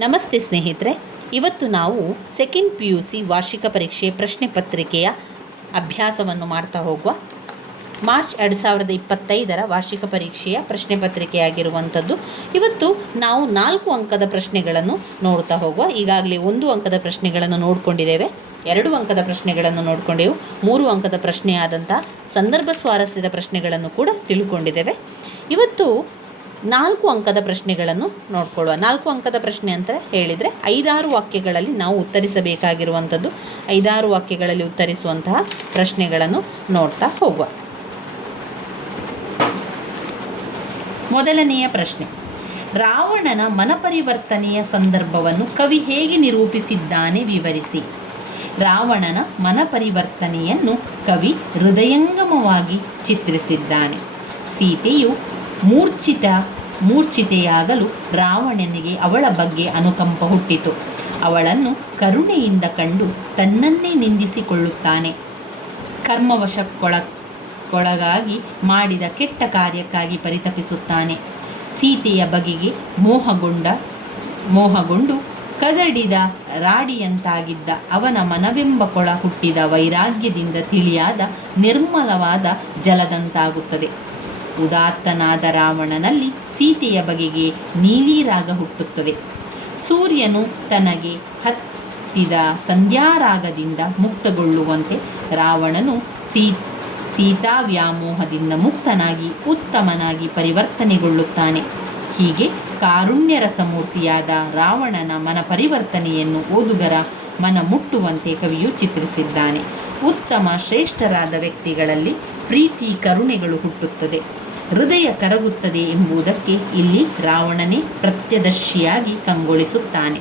ನಮಸ್ತೆ ಸ್ನೇಹಿತರೆ, ಇವತ್ತು ನಾವು ಸೆಕೆಂಡ್ PUC ವಾರ್ಷಿಕ ಪರೀಕ್ಷೆ ಪ್ರಶ್ನೆ ಪತ್ರಿಕೆಯ ಅಭ್ಯಾಸವನ್ನು ಮಾಡ್ತಾ ಹೋಗುವ. ಮಾರ್ಚ್ 2025ರ ವಾರ್ಷಿಕ ಪರೀಕ್ಷೆಯ ಪ್ರಶ್ನೆ ಪತ್ರಿಕೆಯಾಗಿರುವಂಥದ್ದು. ಇವತ್ತು ನಾವು 4 ಅಂಕದ ಪ್ರಶ್ನೆಗಳನ್ನು ನೋಡ್ತಾ ಹೋಗುವ. ಈಗಾಗಲೇ 1 ಅಂಕದ ಪ್ರಶ್ನೆಗಳನ್ನು ನೋಡಿಕೊಂಡಿದ್ದೇವೆ, 2 ಅಂಕದ ಪ್ರಶ್ನೆಗಳನ್ನು ನೋಡಿಕೊಂಡೆವು, 3 ಅಂಕದ ಪ್ರಶ್ನೆಯಾದಂಥ ಸಂದರ್ಭ ಸ್ವಾರಸ್ಯದ ಪ್ರಶ್ನೆಗಳನ್ನು ಕೂಡ ತಿಳ್ಕೊಂಡಿದ್ದೇವೆ. ಇವತ್ತು 4 ಅಂಕದ ಪ್ರಶ್ನೆಗಳನ್ನು ನೋಡ್ಕೊಳ್ಳುವ. 4 ಅಂಕದ ಪ್ರಶ್ನೆ ಅಂತ ಹೇಳಿದರೆ 5-6 ವಾಕ್ಯಗಳಲ್ಲಿ ನಾವು ಉತ್ತರಿಸಬೇಕಾಗಿರುವಂಥದ್ದು. 5-6 ವಾಕ್ಯಗಳಲ್ಲಿ ಉತ್ತರಿಸುವಂತಹ ಪ್ರಶ್ನೆಗಳನ್ನು ನೋಡ್ತಾ ಹೋಗುವ. ಮೊದಲನೆಯ ಪ್ರಶ್ನೆ, ರಾವಣನ ಮನಪರಿವರ್ತನೆಯ ಸಂದರ್ಭವನ್ನು ಕವಿ ಹೇಗೆ ನಿರೂಪಿಸಿದ್ದಾನೆ ವಿವರಿಸಿ. ರಾವಣನ ಮನಪರಿವರ್ತನೆಯನ್ನು ಕವಿ ಹೃದಯಂಗಮವಾಗಿ ಚಿತ್ರಿಸಿದ್ದಾನೆ. ಸೀತೆಯು ಮೂರ್ಛಿತೆಯಾಗಲು ರಾವಣನಿಗೆ ಅವಳ ಬಗ್ಗೆ ಅನುಕಂಪ ಹುಟ್ಟಿತು. ಅವಳನ್ನು ಕರುಣೆಯಿಂದ ಕಂಡು ತನ್ನನ್ನೇ ನಿಂದಿಸಿಕೊಳ್ಳುತ್ತಾನೆ. ಕರ್ಮವಶಕ್ಕೊಳಗಾಗಿ ಮಾಡಿದ ಕೆಟ್ಟ ಕಾರ್ಯಕ್ಕಾಗಿ ಪರಿತಪಿಸುತ್ತಾನೆ. ಸೀತೆಯ ಬಗೆಗೆ ಮೋಹಗೊಂಡು ಕದಡಿದ ರಾಡಿಯಂತಾಗಿದ್ದ ಅವನ ಮನವೆಂಬ ಕೊಳ ಹುಟ್ಟಿದ ವೈರಾಗ್ಯದಿಂದ ತಿಳಿಯಾದ ನಿರ್ಮಲವಾದ ಜಲದಂತಾಗುತ್ತದೆ. ಉದಾತ್ತನಾದ ರಾವಣನಲ್ಲಿ ಸೀತೆಯ ಬಗೆಗೆ ನೀಲಿರಾಗ ಹುಟ್ಟುತ್ತದೆ. ಸೂರ್ಯನು ತನಗೆ ಹತ್ತಿದ ಸಂಧ್ಯಾರಾಗದಿಂದ ಮುಕ್ತಗೊಳ್ಳುವಂತೆ ರಾವಣನು ಸೀತಾವ್ಯಾಮೋಹದಿಂದ ಮುಕ್ತನಾಗಿ ಉತ್ತಮನಾಗಿ ಪರಿವರ್ತನೆಗೊಳ್ಳುತ್ತಾನೆ. ಹೀಗೆ ಕಾರುಣ್ಯರಸಮೂರ್ತಿಯಾದ ರಾವಣನ ಮನ ಪರಿವರ್ತನೆಯನ್ನು ಓದುಗರ ಮನ ಮುಟ್ಟುವಂತೆ ಕವಿಯು ಚಿತ್ರಿಸಿದ್ದಾನೆ. ಉತ್ತಮ ಶ್ರೇಷ್ಠರಾದ ವ್ಯಕ್ತಿಗಳಲ್ಲಿ ಪ್ರೀತಿ ಕರುಣೆಗಳು ಹುಟ್ಟುತ್ತದೆ, ಹೃದಯ ಕರಗುತ್ತದೆ ಎಂಬುದಕ್ಕೆ ಇಲ್ಲಿ ರಾವಣನೇ ಪ್ರತ್ಯದರ್ಶಿಯಾಗಿ ಕಂಗೊಳಿಸುತ್ತಾನೆ.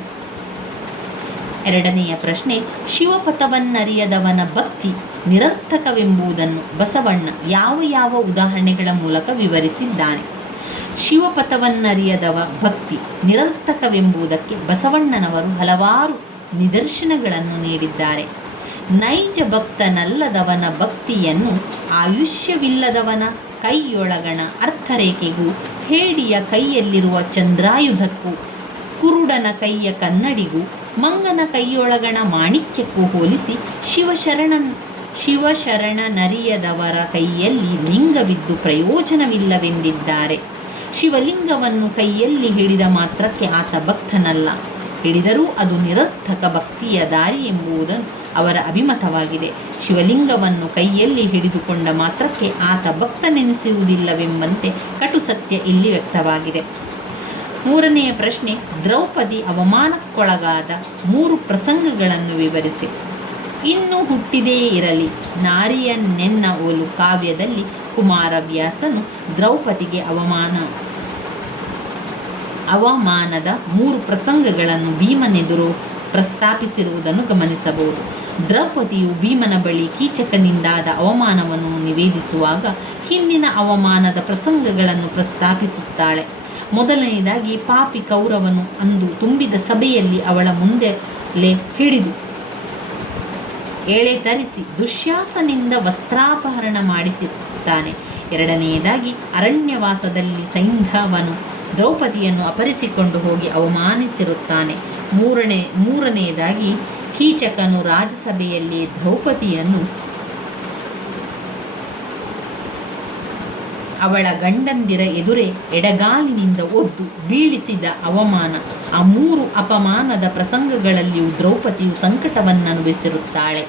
ಎರಡನೆಯ ಪ್ರಶ್ನೆ, ಶಿವಪಥವನ್ನರಿಯದವನ ಭಕ್ತಿ ನಿರರ್ಥಕವೆಂಬುದನ್ನು ಬಸವಣ್ಣ ಯಾವ ಉದಾಹರಣೆಗಳ ಮೂಲಕ ವಿವರಿಸಿದ್ದಾನೆ. ಶಿವಪಥವನ್ನರಿಯದವ ಭಕ್ತಿ ನಿರರ್ಥಕವೆಂಬುದಕ್ಕೆ ಬಸವಣ್ಣನವರು ಹಲವಾರು ನಿದರ್ಶನಗಳನ್ನು ನೀಡಿದ್ದಾರೆ. ನೈಜ ಭಕ್ತನಲ್ಲದವನ ಭಕ್ತಿಯನ್ನು ಆಯುಷ್ಯವಿಲ್ಲದವನ ಕೈಯೊಳಗಣ ಅರ್ಥರೇಖೆಗೂ, ಹೇಡಿಯ ಕೈಯಲ್ಲಿರುವ ಚಂದ್ರಾಯುಧಕ್ಕೂ, ಕುರುಡನ ಕೈಯ ಕನ್ನಡಿಗೂ, ಮಂಗನ ಕೈಯೊಳಗಣ ಮಾಣಿಕ್ಯಕ್ಕೂ ಹೋಲಿಸಿ ಶಿವಶರಣನರಿಯದವರ ಕೈಯಲ್ಲಿ ಲಿಂಗವಿದ್ದು ಪ್ರಯೋಜನವಿಲ್ಲವೆಂದಿದ್ದಾರೆ. ಶಿವಲಿಂಗವನ್ನು ಕೈಯಲ್ಲಿ ಹಿಡಿದ ಮಾತ್ರಕ್ಕೆ ಆತ ಭಕ್ತನಲ್ಲ, ಹಿಡಿದರೂ ಅದು ನಿರರ್ಥಕ ಭಕ್ತಿಯ ದಾರಿ ಎಂಬುದು ಅವರ ಅಭಿಮತವಾಗಿದೆ. ಶಿವಲಿಂಗವನ್ನು ಕೈಯಲ್ಲಿ ಹಿಡಿದುಕೊಂಡ ಮಾತ್ರಕ್ಕೆ ಆತ ಭಕ್ತನೆನಿಸುವುದಿಲ್ಲವೆಂಬಂತೆ ಕಟು ಸತ್ಯ ಇಲ್ಲಿ ವ್ಯಕ್ತವಾಗಿದೆ. ಮೂರನೆಯ ಪ್ರಶ್ನೆ, ದ್ರೌಪದಿ ಅವಮಾನಕ್ಕೊಳಗಾದ 3 ಪ್ರಸಂಗಗಳನ್ನು ವಿವರಿಸಿ. ಇನ್ನು ಹುಟ್ಟಿದೇ ಇರಲಿ ನಾರಿಯನ್ನೆನ್ನ ಓಲು ಕಾವ್ಯದಲ್ಲಿ ಕುಮಾರವ್ಯಾಸನು ದ್ರೌಪದಿಗೆ ಅವಮಾನದ 3 ಪ್ರಸಂಗಗಳನ್ನು ಭೀಮನೆದುರು ಪ್ರಸ್ತಾಪಿಸಿರುವುದನ್ನು ಗಮನಿಸಬಹುದು. ದ್ರೌಪದಿಯು ಭೀಮನ ಬಳಿ ಕೀಚಕನಿಂದಾದ ಅವಮಾನವನ್ನು ನಿವೇದಿಸುವಾಗ ಹಿಂದಿನ ಅವಮಾನದ ಪ್ರಸಂಗಗಳನ್ನು ಪ್ರಸ್ತಾಪಿಸುತ್ತಾಳೆ. ಮೊದಲನೆಯದಾಗಿ, ಪಾಪಿ ಕೌರವನು ಅಂದು ತುಂಬಿದ ಸಭೆಯಲ್ಲಿ ಅವಳ ಮುಂದೆಲೆ ಹಿಡಿದು ಎಳೆತರಿಸಿ ದುಶ್ಯಾಸನಿಂದ ವಸ್ತ್ರಾಪಹರಣ ಮಾಡಿಸುತ್ತಾನೆ. ಎರಡನೆಯದಾಗಿ, ಅರಣ್ಯವಾಸದಲ್ಲಿ ಸೈಂಧವನು ದ್ರೌಪದಿಯನ್ನು ಅಪಹರಿಸಿಕೊಂಡು ಹೋಗಿ ಅವಮಾನಿಸಿರುತ್ತಾನೆ. ಮೂರನೆಯದಾಗಿ, ಕೀಚಕನು ರಾಜಸಭೆಯಲ್ಲಿ ದ್ರೌಪದಿಯನ್ನು ಅವಳ ಗಂಡಂದಿರ ಎದುರೇ ಎಡಗಾಲಿನಿಂದ ಒದ್ದು ಬೀಳಿಸಿದ ಅವಮಾನ. ಆ 3 ಅಪಮಾನದ ಪ್ರಸಂಗಗಳಲ್ಲಿಯೂ ದ್ರೌಪದಿಯು ಸಂಕಟವನ್ನನುಭವಿಸಿರುತ್ತಾಳೆ.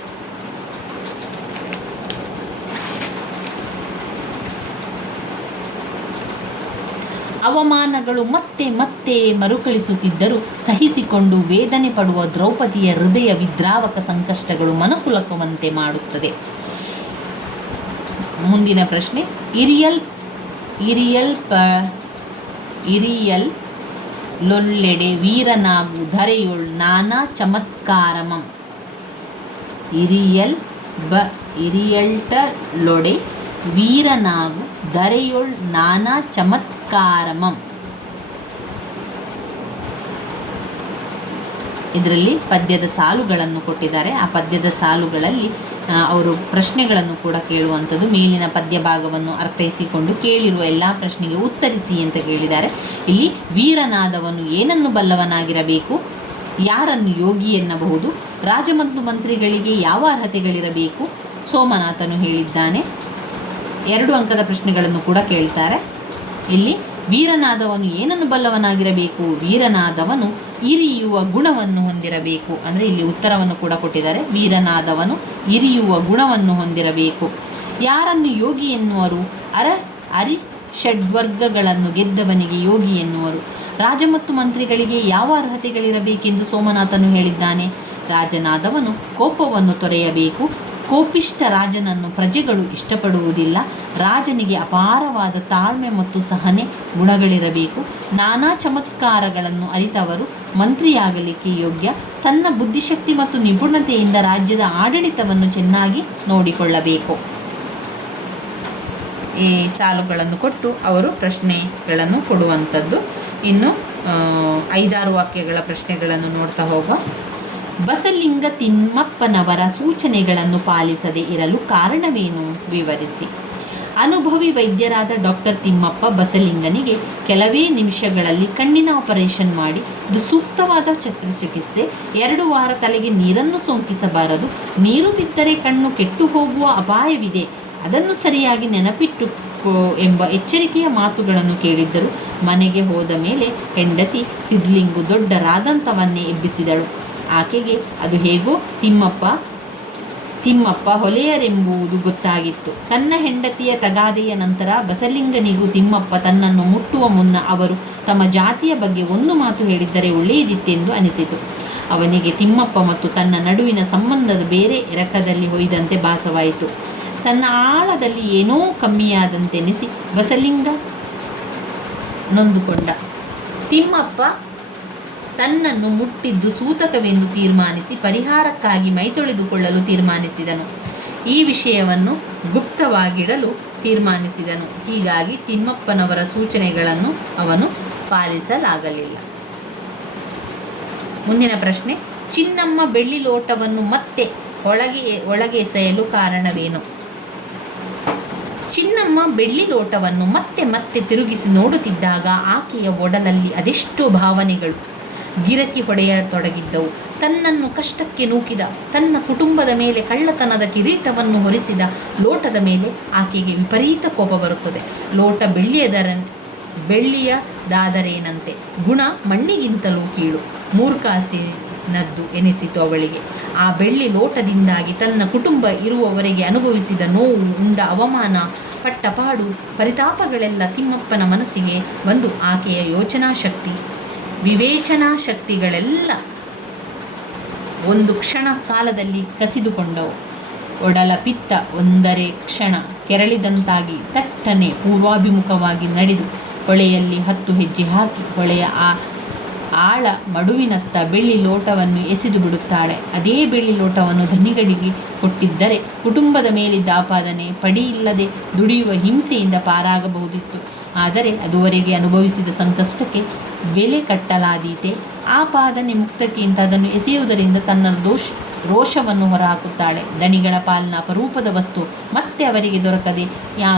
ಅವಮಾನಗಳು ಮತ್ತೆ ಮತ್ತೆ ಮರುಕಳಿಸುತ್ತಿದ್ದರೂ ಸಹಿಸಿಕೊಂಡು ವೇದನೆ ಪಡುವ ದ್ರೌಪದಿಯ ಹೃದಯ ವಿದ್ರಾವಕ ಸಂಕಷ್ಟಗಳು ಮನಕುಲಕುವಂತೆ ಮಾಡುತ್ತದೆ. ಮುಂದಿನ ಪ್ರಶ್ನೆ, ಇರಿಯಲ್ ಲೊಲ್ಲೆಡೆ ವೀರನಾಗು ಧರೆಯೊಳ್ ನಾನಾ ಚಮತ್ಕಾರಮಂ. ಇರಿಯಲ್ಟಲೊಡೆ ವೀರನಾಗು ಧರೆಯೊಳ್ ನಾನಾ ಚಮತ್ಕಾರಮಂ. ಇದರಲ್ಲಿ ಪದ್ಯದ ಸಾಲುಗಳನ್ನು ಕೊಟ್ಟಿದ್ದಾರೆ. ಆ ಪದ್ಯದ ಸಾಲುಗಳಲ್ಲಿ ಅವರು ಪ್ರಶ್ನೆಗಳನ್ನು ಕೂಡ ಕೇಳುವಂಥದ್ದು. ಮೇಲಿನ ಪದ್ಯ ಭಾಗವನ್ನು ಅರ್ಥೈಸಿಕೊಂಡು ಕೇಳಿರುವ ಎಲ್ಲ ಪ್ರಶ್ನೆಗೆ ಉತ್ತರಿಸಿ ಅಂತ ಕೇಳಿದ್ದಾರೆ. ಇಲ್ಲಿ ವೀರನಾದವನು ಏನನ್ನು ಬಲ್ಲವನಾಗಿರಬೇಕು, ಯಾರನ್ನು ಯೋಗಿ ಎನ್ನಬಹುದು, ರಾಜ ಮತ್ತು ಮಂತ್ರಿಗಳಿಗೆ ಯಾವ ಅರ್ಹತೆಗಳಿರಬೇಕು, ಸೋಮನಾಥನು ಹೇಳಿದ್ದಾನೆ. 2 ಅಂಕದ ಪ್ರಶ್ನೆಗಳನ್ನು ಕೂಡ ಕೇಳ್ತಾರೆ. ಇಲ್ಲಿ ವೀರನಾದವನು ಏನನ್ನು ಬಲ್ಲವನಾಗಿರಬೇಕು, ವೀರನಾದವನು ಇರಿಯುವ ಗುಣವನ್ನು ಹೊಂದಿರಬೇಕು. ಅಂದರೆ ಇಲ್ಲಿ ಉತ್ತರವನ್ನು ಕೂಡ ಕೊಟ್ಟಿದ್ದಾರೆ. ವೀರನಾದವನು ಇರಿಯುವ ಗುಣವನ್ನು ಹೊಂದಿರಬೇಕು. ಯಾರನ್ನು ಯೋಗಿ ಎನ್ನುವರು, ಅರಿ ಷಡ್ವರ್ಗಗಳನ್ನು ಗೆದ್ದವನಿಗೆ ಯೋಗಿ ಎನ್ನುವರು. ರಾಜ ಮತ್ತು ಮಂತ್ರಿಗಳಿಗೆ ಯಾವ ಅರ್ಹತೆಗಳಿರಬೇಕೆಂದು ಸೋಮನಾಥನು ಹೇಳಿದ್ದಾನೆ. ರಾಜನಾದವನು ಕೋಪವನ್ನು ತೊರೆಯಬೇಕು. ಕೋಪಿಷ್ಟ ರಾಜನನ್ನು ಪ್ರಜೆಗಳು ಇಷ್ಟಪಡುವುದಿಲ್ಲ. ರಾಜನಿಗೆ ಅಪಾರವಾದ ತಾಳ್ಮೆ ಮತ್ತು ಸಹನೆ ಗುಣಗಳಿರಬೇಕು. ನಾನಾ ಚಮತ್ಕಾರಗಳನ್ನು ಅರಿತವರು ಮಂತ್ರಿಯಾಗಲಿಕ್ಕೆ ಯೋಗ್ಯ. ತನ್ನ ಬುದ್ಧಿಶಕ್ತಿ ಮತ್ತು ನಿಪುಣತೆಯಿಂದ ರಾಜ್ಯದ ಆಡಳಿತವನ್ನು ಚೆನ್ನಾಗಿ ನೋಡಿಕೊಳ್ಳಬೇಕು. ಈ ಸಾಲುಗಳನ್ನು ಕೊಟ್ಟು ಅವರು ಪ್ರಶ್ನೆಗಳನ್ನು ಕೊಡುವಂಥದ್ದು. ಇನ್ನು 5-6 ವಾಕ್ಯಗಳ ಪ್ರಶ್ನೆಗಳನ್ನು ನೋಡ್ತಾ ಹೋಗುವ. ಬಸಲಿಂಗ ತಿಮ್ಮಪ್ಪನವರ ಸೂಚನೆಗಳನ್ನು ಪಾಲಿಸದೇ ಇರಲು ಕಾರಣವೇನು ವಿವರಿಸಿ. ಅನುಭವಿ ವೈದ್ಯರಾದ ಡಾಕ್ಟರ್ ತಿಮ್ಮಪ್ಪ ಬಸಲಿಂಗನಿಗೆ ಕೆಲವೇ ನಿಮಿಷಗಳಲ್ಲಿ ಕಣ್ಣಿನ ಆಪರೇಷನ್ ಮಾಡಿ ಅದು ಸೂಕ್ತವಾದ ಶಸ್ತ್ರಚಿಕಿತ್ಸೆ, 2 ವಾರ ತಲೆಗೆ ನೀರನ್ನು ಸೋಂಕಿಸಬಾರದು, ನೀರು ಬಿದ್ದರೆ ಕಣ್ಣು ಕೆಟ್ಟು ಹೋಗುವ ಅಪಾಯವಿದೆ, ಅದನ್ನು ಸರಿಯಾಗಿ ನೆನಪಿಟ್ಟು ಎಂಬ ಎಚ್ಚರಿಕೆಯ ಮಾತುಗಳನ್ನು ಕೇಳಿದ್ದರು. ಮನೆಗೆ ಹೋದ ಮೇಲೆ ಹೆಂಡತಿ ಸಿದ್ಲಿಂಗು ದೊಡ್ಡ ರಾದಂತವನ್ನೇ ಎಬ್ಬಿಸಿದಳು. ಆಕೆಗೆ ಅದು ಹೇಗೋ ತಿಮ್ಮಪ್ಪ ಹೊಲೆಯರೆಂಬುದು ಗೊತ್ತಾಗಿತ್ತು. ತನ್ನ ಹೆಂಡತಿಯ ತಗಾದೆಯ ನಂತರ ಬಸಲಿಂಗನಿಗೂ ತಿಮ್ಮಪ್ಪ ತನ್ನನ್ನು ಮುಟ್ಟುವ ಮುನ್ನ ಅವರು ತಮ್ಮ ಜಾತಿಯ ಬಗ್ಗೆ ಒಂದು ಮಾತು ಹೇಳಿದ್ದರೆ ಒಳ್ಳೆಯದಿತ್ತೆಂದು ಅನಿಸಿತು. ಅವನಿಗೆ ತಿಮ್ಮಪ್ಪ ಮತ್ತು ತನ್ನ ನಡುವಿನ ಸಂಬಂಧದ ಬೇರೆ ಎರಕದಲ್ಲಿ ಹೊಯ್ದಂತೆ ಭಾಸವಾಯಿತು. ತನ್ನ ಆಳದಲ್ಲಿ ಏನೋ ಕಮ್ಮಿಯಾದಂತೆನಿಸಿ ಬಸಲಿಂಗ ನೊಂದುಕೊಂಡ. ತಿಮ್ಮಪ್ಪ ತನ್ನನ್ನು ಮುಟ್ಟಿದ್ದು ಸೂತಕವೆಂದು ತೀರ್ಮಾನಿಸಿ ಪರಿಹಾರಕ್ಕಾಗಿ ಮೈತೊಳೆದುಕೊಳ್ಳಲು ತೀರ್ಮಾನಿಸಿದನು. ಈ ವಿಷಯವನ್ನು ಗುಪ್ತವಾಗಿಡಲು ತೀರ್ಮಾನಿಸಿದನು. ಹೀಗಾಗಿ ತಿಮ್ಮಪ್ಪನವರ ಸೂಚನೆಗಳನ್ನು ಅವನು ಪಾಲಿಸಲಾಗಲಿಲ್ಲ. ಮುಂದಿನ ಪ್ರಶ್ನೆ. ಚಿನ್ನಮ್ಮ ಬೆಳ್ಳಿ ಲೋಟವನ್ನು ಮತ್ತೆ ಒಳಗೆ ಎಸೆಯಲು ಕಾರಣವೇನು? ಚಿನ್ನಮ್ಮ ಬೆಳ್ಳಿ ಲೋಟವನ್ನು ಮತ್ತೆ ಮತ್ತೆ ತಿರುಗಿಸಿ ನೋಡುತ್ತಿದ್ದಾಗ ಆಕೆಯ ಒಡಲಲ್ಲಿ ಅದೆಷ್ಟೋ ಭಾವನೆಗಳು ಗಿರಕಿ ಹೊಡೆಯತೊಡಗಿದ್ದವು. ತನ್ನನ್ನು ಕಷ್ಟಕ್ಕೆ ನೂಕಿದ, ತನ್ನ ಕುಟುಂಬದ ಮೇಲೆ ಕಳ್ಳತನದ ಕಿರೀಟವನ್ನು ಹೊರಿಸಿದ ಲೋಟದ ಮೇಲೆ ಆಕೆಗೆ ವಿಪರೀತ ಕೋಪ ಬರುತ್ತದೆ. ಲೋಟ ಬೆಳ್ಳಿಯದಾದರೇನಂತೆ, ಗುಣ ಮಣ್ಣಿಗಿಂತಲೂ ಕೀಳು, ಮೂರ್ಖಾಸಿನದ್ದು ಎನಿಸಿತು ಅವಳಿಗೆ. ಆ ಬೆಳ್ಳಿ ಲೋಟದಿಂದಾಗಿ ತನ್ನ ಕುಟುಂಬ ಇರುವವರೆಗೆ ಅನುಭವಿಸಿದ ನೋವು, ಉಂಡ ಅವಮಾನ, ಪಟ್ಟ ಪಾಡು, ಪರಿತಾಪಗಳೆಲ್ಲ ತಿಮ್ಮಪ್ಪನ ಮನಸ್ಸಿಗೆ ಬಂದು ಆಕೆಯ ವಿವೇಚನಾ ಶಕ್ತಿಗಳೆಲ್ಲ ಒಂದು ಕ್ಷಣ ಕಾಲದಲ್ಲಿ ಕಸಿದುಕೊಂಡವು. ಒಡಲ ಪಿತ್ತ ಒಂದರೆ ಕ್ಷಣ ಕೆರಳಿದಂತಾಗಿ ತಟ್ಟನೆ ಪೂರ್ವಾಭಿಮುಖವಾಗಿ ನಡೆದು ಹೊಳೆಯಲ್ಲಿ 10 ಹೆಜ್ಜೆ ಹಾಕಿ ಹೊಳೆಯ ಆಳ ಮಡುವಿನತ್ತ ಬೆಳ್ಳಿ ಲೋಟವನ್ನು ಎಸೆದು ಬಿಡುತ್ತಾಳೆ. ಅದೇ ಬೆಳ್ಳಿ ಲೋಟವನ್ನು ಧನಿಗಳಿಗೆ ಕೊಟ್ಟಿದ್ದರೆ ಕುಟುಂಬದ ಮೇಲಿದ್ದ ಆಪಾದನೆ, ಪಡಿಯಿಲ್ಲದೆ ದುಡಿಯುವ ಹಿಂಸೆಯಿಂದ ಪಾರಾಗಬಹುದಿತ್ತು. ಆದರೆ ಅದುವರೆಗೆ ಅನುಭವಿಸಿದ ಸಂಕಷ್ಟಕ್ಕೆ ಬೆಲೆ ಕಟ್ಟಲಾದೀತೆ. ಆಪಾದನೆ ಮುಕ್ತಕ್ಕಿಂತ ಅದನ್ನು ಎಸೆಯುವುದರಿಂದ ತನ್ನ ರೋಷವನ್ನು ಹೊರಹಾಕುತ್ತಾಳೆ. ದಣಿಗಳ ಪಾಲಿನ ಅಪರೂಪದ ವಸ್ತು ಮತ್ತೆ ಅವರಿಗೆ ದೊರಕದೆ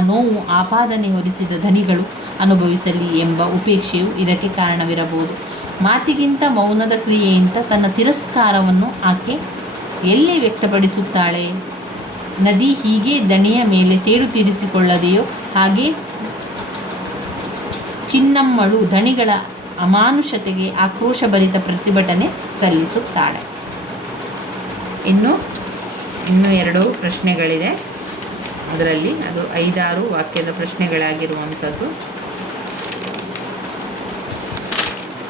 ನೋವು ಆಪಾದನೆ ಹೊರಿಸಿದ ಧನಿಗಳು ಅನುಭವಿಸಲಿ ಎಂಬ ಉಪೇಕ್ಷೆಯು ಇದಕ್ಕೆ ಕಾರಣವಿರಬಹುದು. ಮಾತಿಗಿಂತ ಮೌನದ ಕ್ರಿಯೆಯಿಂದ ತನ್ನ ತಿರಸ್ಕಾರವನ್ನು ಆಕೆ ಎಲ್ಲಿ ವ್ಯಕ್ತಪಡಿಸುತ್ತಾಳೆ? ನದಿ ಹೀಗೆ ದಣಿಯ ಮೇಲೆ ಸೇಡು ತೀರಿಸಿಕೊಳ್ಳದೆಯೋ ಹಾಗೆ ಚಿನ್ನಮ್ಮಳು ಧಣಿಗಳ ಅಮಾನುಷತೆಗೆ ಆಕ್ರೋಶಭರಿತ ಪ್ರತಿಭಟನೆ ಸಲ್ಲಿಸುತ್ತಾಳೆ. ಇನ್ನು 2 ಪ್ರಶ್ನೆಗಳಿದೆ. ಅದರಲ್ಲಿ ಅದು 5-6 ವಾಕ್ಯದ ಪ್ರಶ್ನೆಗಳಾಗಿರುವಂಥದ್ದು.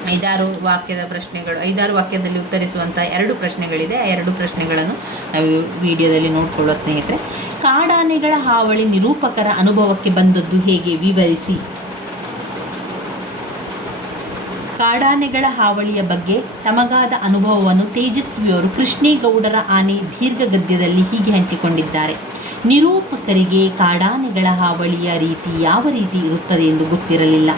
5-6 ವಾಕ್ಯದಲ್ಲಿ ಉತ್ತರಿಸುವಂಥ 2 ಪ್ರಶ್ನೆಗಳಿದೆ. ಆ 2 ಪ್ರಶ್ನೆಗಳನ್ನು ನಾವು ವಿಡಿಯೋದಲ್ಲಿ ನೋಡಿಕೊಳ್ಳುವ ಸ್ನೇಹಿತರೆ. ಕಾಡಾನೆಗಳ ಹಾವಳಿ ನಿರೂಪಕರ ಅನುಭವಕ್ಕೆ ಬಂದದ್ದು ಹೇಗೆ ವಿವರಿಸಿ. ಕಾಡಾನೆಗಳ ಹಾವಳಿಯ ಬಗ್ಗೆ ತಮಗಾದ ಅನುಭವವನ್ನು ತೇಜಸ್ವಿಯವರು ಕೃಷ್ಣೇಗೌಡರ ಆನೆ ದೀರ್ಘ ಗದ್ಯದಲ್ಲಿ ಹೀಗೆ ಹಂಚಿಕೊಂಡಿದ್ದಾರೆ. ನಿರೂಪಕರಿಗೆ ಕಾಡಾನೆಗಳ ಹಾವಳಿಯ ರೀತಿ ಯಾವ ರೀತಿ ಇರುತ್ತದೆ ಎಂದು ಗೊತ್ತಿರಲಿಲ್ಲ.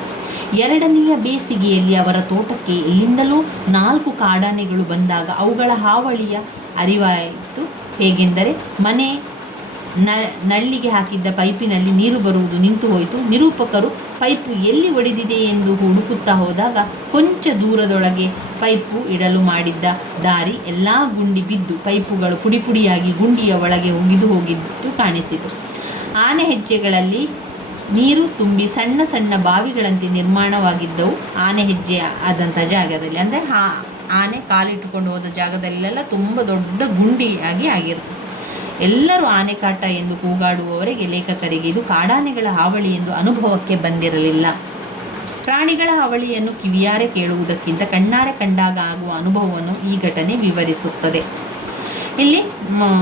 2ನೆಯ ಬೇಸಿಗೆಯಲ್ಲಿ ಅವರ ತೋಟಕ್ಕೆ ಎಲ್ಲಿಂದಲೂ 4 ಕಾಡಾನೆಗಳು ಬಂದಾಗ ಅವುಗಳ ಹಾವಳಿಯ ಅರಿವಾಯಿತು. ಹೇಗೆಂದರೆ, ಮನೆ ನಳ್ಳಿಗೆ ಹಾಕಿದ್ದ ಪೈಪಿನಲ್ಲಿ ನೀರು ಬರುವುದು ನಿಂತು ಹೋಯಿತು. ನಿರೂಪಕರು ಪೈಪು ಎಲ್ಲಿ ಒಡೆದಿದೆ ಎಂದು ಹುಡುಕುತ್ತಾ ಹೋದಾಗ ಕೊಂಚ ದೂರದೊಳಗೆ ಪೈಪು ಇಡಲು ಮಾಡಿದ್ದ ದಾರಿ ಎಲ್ಲ ಗುಂಡಿ ಬಿದ್ದು ಪೈಪುಗಳು ಪುಡಿಯಾಗಿ ಗುಂಡಿಯ ಒಳಗೆ ಒಗೆದು ಹೋಗಿದ್ದು ಕಾಣಿಸಿತು. ಆನೆ ಹೆಜ್ಜೆಗಳಲ್ಲಿ ನೀರು ತುಂಬಿ ಸಣ್ಣ ಸಣ್ಣ ಬಾವಿಗಳಂತೆ ನಿರ್ಮಾಣವಾಗಿದ್ದವು. ಆನೆ ಹೆಜ್ಜೆ ಆದಂಥ ಜಾಗದಲ್ಲಿ, ಅಂದರೆ ಆನೆ ಕಾಲಿಟ್ಟುಕೊಂಡು ಹೋದ ಜಾಗದಲ್ಲೆಲ್ಲ ತುಂಬ ದೊಡ್ಡ ಗುಂಡಿಯಾಗಿ ಆಗಿರ್ತದೆ. ಎಲ್ಲರೂ ಆನೆಕಾಟ ಎಂದು ಕೂಗಾಡುವವರೆಗೆ ಲೇಖಕರಿಗೆ ಇದು ಕಾಡಾನೆಗಳ ಹಾವಳಿ ಎಂದು ಅನುಭವಕ್ಕೆ ಬಂದಿರಲಿಲ್ಲ. ಪ್ರಾಣಿಗಳ ಹಾವಳಿಯನ್ನು ಕಿವಿಯಾರೆ ಕೇಳುವುದಕ್ಕಿಂತ ಕಣ್ಣಾರೆ ಕಂಡಾಗ ಆಗುವ ಅನುಭವವನ್ನು ಈ ಘಟನೆ ವಿವರಿಸುತ್ತದೆ. ಇಲ್ಲಿ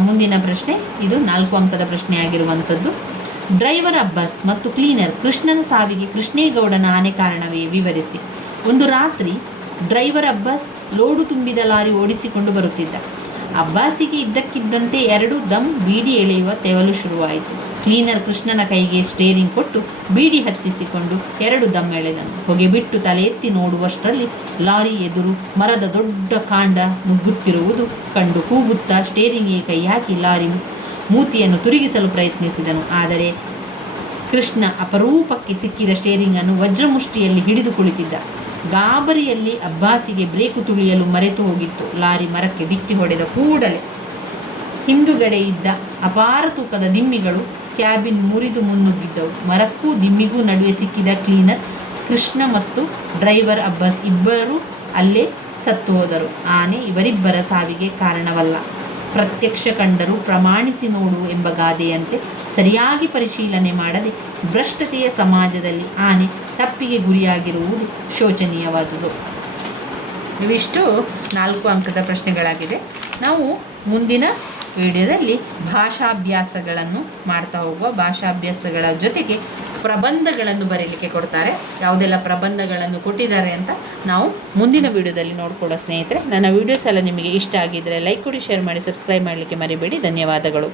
ಮುಂದಿನ ಪ್ರಶ್ನೆ, ಇದು 4 ಅಂಕದ ಪ್ರಶ್ನೆಯಾಗಿರುವಂಥದ್ದು. ಡ್ರೈವರ್ ಅಬ್ಬಾಸ್ ಮತ್ತು ಕ್ಲೀನರ್ ಕೃಷ್ಣನ ಸಾವಿಗೆ ಕೃಷ್ಣೇಗೌಡನ ಆನೆ ಕಾರಣವೇ? ವಿವರಿಸಿ. ಒಂದು ರಾತ್ರಿ ಡ್ರೈವರ್ ಅಬ್ಬಾಸ್ ಲೋಡು ತುಂಬಿದ ಲಾರಿ ಓಡಿಸಿಕೊಂಡು ಬರುತ್ತಿದ್ದ. ಅಬ್ಬಾಸಿಗೆ ಇದ್ದಕ್ಕಿದ್ದಂತೆ 2 ದಮ್ ಬೀಡಿ ಎಳೆಯುವ ತೆವಲು ಶುರುವಾಯಿತು. ಕ್ಲೀನರ್ ಕೃಷ್ಣನ ಕೈಗೆ ಸ್ಟೇರಿಂಗ್ ಕೊಟ್ಟು ಬೀಡಿ ಹತ್ತಿಸಿಕೊಂಡು 2 ದಮ್ ಎಳೆದನು. ಹೊಗೆ ಬಿಟ್ಟು ತಲೆ ಎತ್ತಿ ನೋಡುವಷ್ಟರಲ್ಲಿ ಲಾರಿ ಎದುರು ಮರದ ದೊಡ್ಡ ಕಾಂಡ ನುಗ್ಗುತ್ತಿರುವುದು ಕಂಡು ಕೂಗುತ್ತಾ ಸ್ಟೇರಿಂಗ್ಗೆ ಕೈ ಹಾಕಿ ಲಾರಿ ಮೂತಿಯನ್ನು ತುರುಗಿಸಲು ಪ್ರಯತ್ನಿಸಿದನು. ಆದರೆ ಕೃಷ್ಣ ಅಪರೂಪಕ್ಕೆ ಸಿಕ್ಕಿದ ಸ್ಟೇರಿಂಗನ್ನು ವಜ್ರಮುಷ್ಟಿಯಲ್ಲಿ ಹಿಡಿದು ಕುಳಿತಿದ್ದ. ಗಾಬರಿಯಲ್ಲಿ ಅಬ್ಬಾಸಿಗೆ ಬ್ರೇಕು ತುಳಿಯಲು ಮರೆತು ಹೋಗಿತ್ತು. ಲಾರಿ ಮರಕ್ಕೆ ಡಿಕ್ಕಿ ಹೊಡೆದ ಕೂಡಲೇ ಹಿಂದುಗಡೆ ಇದ್ದ ಅಪಾರ ತೂಕದ ದಿಮ್ಮಿಗಳು ಕ್ಯಾಬಿನ್ ಮುರಿದು ಮುನ್ನುಗ್ಗಿದ್ದವು. ಮರಕ್ಕೂ ದಿಮ್ಮಿಗೂ ನಡುವೆ ಸಿಕ್ಕಿದ ಕ್ಲೀನರ್ ಕೃಷ್ಣ ಮತ್ತು ಡ್ರೈವರ್ ಅಬ್ಬಾಸ್ ಇಬ್ಬರೂ ಅಲ್ಲೇ ಸತ್ತು ಹೋದರು. ಆನೆ ಇವರಿಬ್ಬರ ಸಾವಿಗೆ ಕಾರಣವಲ್ಲ. ಪ್ರತ್ಯಕ್ಷ ಕಂಡರೂ ಪ್ರಮಾಣಿಸಿ ನೋಡು ಎಂಬ ಗಾದೆಯಂತೆ ಸರಿಯಾಗಿ ಪರಿಶೀಲನೆ ಮಾಡದೆ ಭ್ರಷ್ಟತೆಯ ಸಮಾಜದಲ್ಲಿ ಆನೆ ತಪ್ಪಿಗೆ ಗುರಿಯಾಗಿರುವುದು ಶೋಚನೀಯವಾದುದು. ಇವಿಷ್ಟು 4 ಅಂಕದ ಪ್ರಶ್ನೆಗಳಾಗಿದೆ. ನಾವು ಮುಂದಿನ ವಿಡಿಯೋದಲ್ಲಿ ಭಾಷಾಭ್ಯಾಸಗಳನ್ನು ಮಾಡ್ತಾ ಹೋಗುವ. ಭಾಷಾಭ್ಯಾಸಗಳ ಜೊತೆಗೆ ಪ್ರಬಂಧಗಳನ್ನು ಬರೀಲಿಕ್ಕೆ ಕೊಡ್ತಾರೆ. ಯಾವುದೆಲ್ಲ ಪ್ರಬಂಧಗಳನ್ನು ಕೊಟ್ಟಿದ್ದಾರೆ ಅಂತ ನಾವು ಮುಂದಿನ ವಿಡಿಯೋದಲ್ಲಿ ನೋಡ್ಕೊಳ್ಳೋ ಸ್ನೇಹಿತರೆ. ನನ್ನ ವಿಡಿಯೋಸ್ ಎಲ್ಲ ನಿಮಗೆ ಇಷ್ಟ ಆಗಿದ್ದರೆ ಲೈಕ್ ಕೊಡಿ, ಶೇರ್ ಮಾಡಿ, ಸಬ್ಸ್ಕ್ರೈಬ್ ಮಾಡಲಿಕ್ಕೆ ಮರಿಬೇಡಿ. ಧನ್ಯವಾದಗಳು.